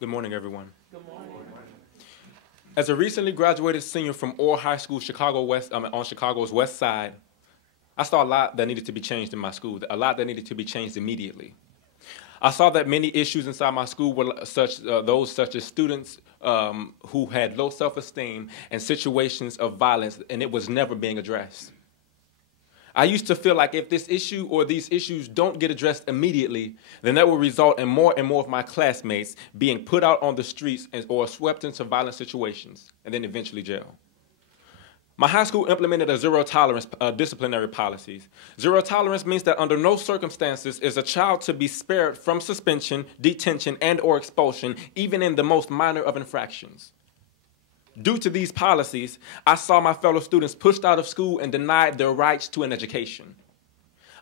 Good morning, everyone. Good morning. As a recently graduated senior from Orr High School, on Chicago's west side, I saw a lot that needed to be changed in my school, a lot that needed to be changed immediately. I saw that many issues inside my school were those such as students who had low self-esteem and situations of violence, and it was never being addressed. I used to feel like if this issue or these issues don't get addressed immediately, then that will result in more and more of my classmates being put out on the streets or swept into violent situations, and then eventually jail. My high school implemented a zero-tolerance disciplinary policies. Zero tolerance means that under no circumstances is a child to be spared from suspension, detention, and or expulsion, even in the most minor of infractions. Due to these policies, I saw my fellow students pushed out of school and denied their rights to an education.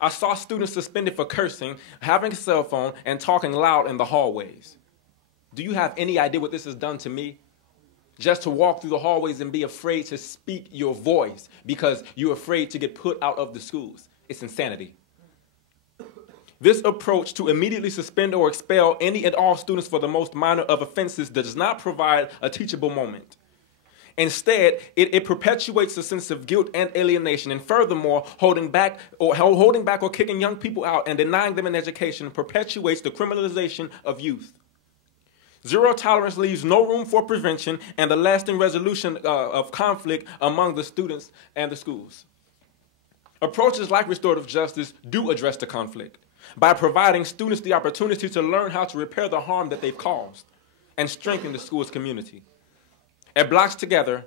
I saw students suspended for cursing, having a cell phone, and talking loud in the hallways. Do you have any idea what this has done to me? Just to walk through the hallways and be afraid to speak your voice because you're afraid to get put out of the schools. It's insanity. This approach to immediately suspend or expel any and all students for the most minor of offenses does not provide a teachable moment. Instead, it perpetuates a sense of guilt and alienation, and furthermore, holding back or kicking young people out and denying them an education perpetuates the criminalization of youth. Zero tolerance leaves no room for prevention and the lasting resolution of conflict among the students and the schools. Approaches like restorative justice do address the conflict by providing students the opportunity to learn how to repair the harm that they've caused and strengthen the school's community. At Blocks Together,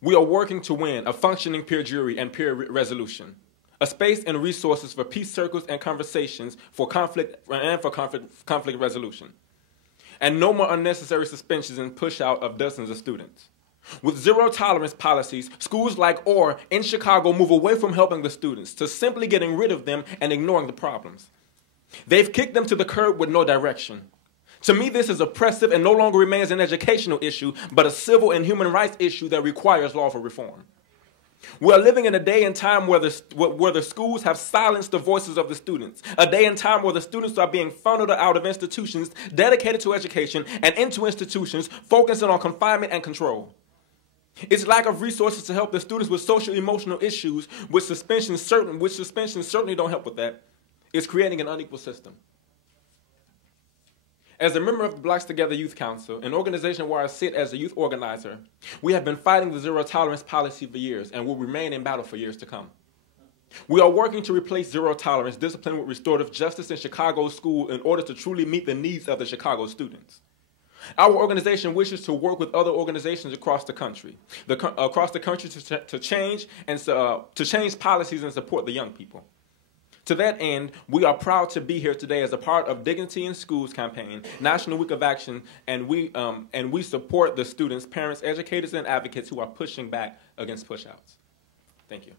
we are working to win a functioning peer jury and peer resolution, a space and resources for peace circles and conversations for conflict resolution, and no more unnecessary suspensions and push-out of dozens of students. With zero-tolerance policies, schools like Orr in Chicago move away from helping the students to simply getting rid of them and ignoring the problems. They've kicked them to the curb with no direction. To me, this is oppressive and no longer remains an educational issue, but a civil and human rights issue that requires lawful reform. We are living in a day and time where the schools have silenced the voices of the students, a day and time where the students are being funneled out of institutions dedicated to education and into institutions focusing on confinement and control. Its lack of resources to help the students with social-emotional issues, which suspensions certainly don't help with that, is creating an unequal system. As a member of the Blocks Together Youth Council, an organization where I sit as a youth organizer, we have been fighting the zero-tolerance policy for years and will remain in battle for years to come. We are working to replace zero-tolerance discipline with restorative justice in Chicago's school in order to truly meet the needs of the Chicago students. Our organization wishes to work with other organizations across the country, to change policies and support the young people. To that end, we are proud to be here today as a part of Dignity in Schools campaign, National Week of Action, and we support the students, parents, educators, and advocates who are pushing back against pushouts. Thank you.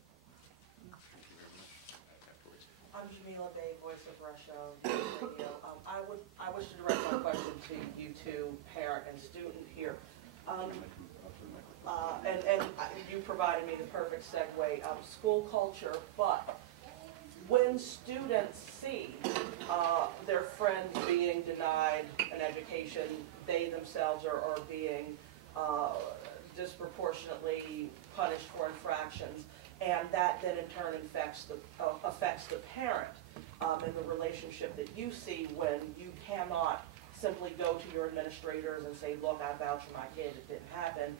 I'm Jamila Bay, Voice of Russia Radio. I wish to direct my question to you two, parent and student here. And you provided me the perfect segue. School culture, but when students see their friends being denied an education, they themselves are being disproportionately punished for infractions, and that then in turn affects the parent and the relationship that you see when you cannot simply go to your administrators and say, look, I vouch for my kid, it didn't happen.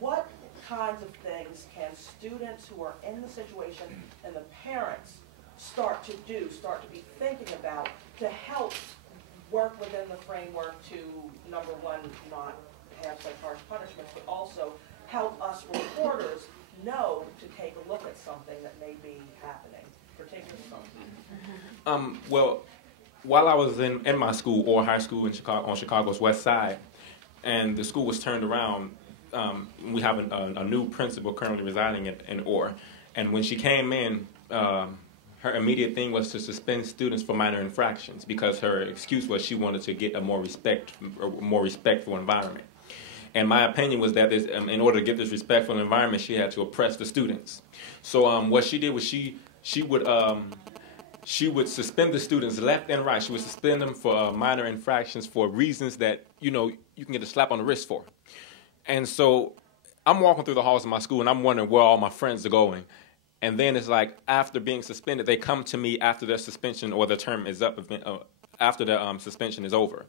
What kinds of things can students who are in the situation and the parents start to be thinking about to help work within the framework to, number one, not have such harsh punishments, but also help us reporters know to take a look at something that may be happening, particularly something? Well, while I was in my school, Orr High School in on Chicago's west side, and the school was turned around, we have a new principal currently residing in Orr, and when she came in, her immediate thing was to suspend students for minor infractions because her excuse was she wanted to get a more respectful environment. And my opinion was that in order to get this respectful environment, she had to oppress the students. So what she did was she she would suspend the students left and right. She would suspend them for minor infractions for reasons that, you know, you can get a slap on the wrist for. And so I'm walking through the halls of my school, and I'm wondering where all my friends are going. And then it's like, after being suspended, they come to me after their suspension or their term is up, after their suspension is over.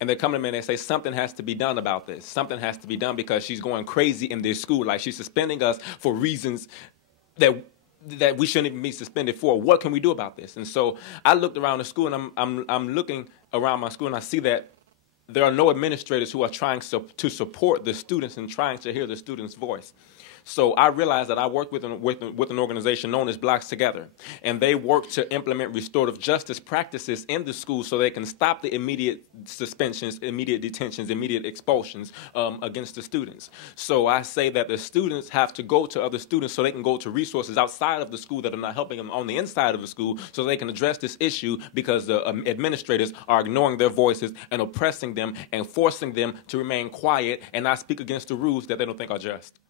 And they come to me and they say, something has to be done about this. Something has to be done because she's going crazy in this school. Like, she's suspending us for reasons that we shouldn't even be suspended for. What can we do about this? And so I looked around the school, and I'm looking around my school, and I see that there are no administrators who are trying to support the students and trying to hear the students' voice. So I realized that I worked with an organization known as Blacks Together, and they work to implement restorative justice practices in the school so they can stop the immediate suspensions, immediate detentions, immediate expulsions against the students. So I say that the students have to go to other students so they can go to resources outside of the school that are not helping them on the inside of the school so they can address this issue, because the administrators are ignoring their voices and oppressing them and forcing them to remain quiet and not speak against the rules that they don't think are just.